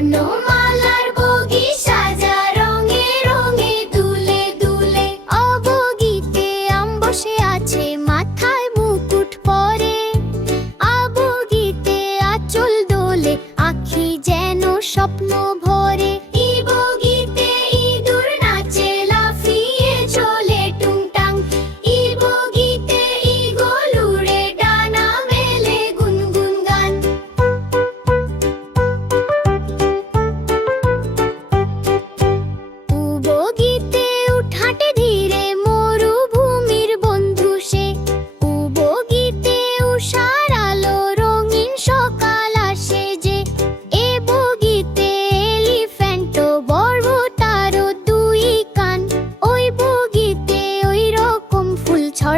no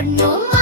বর্ণমা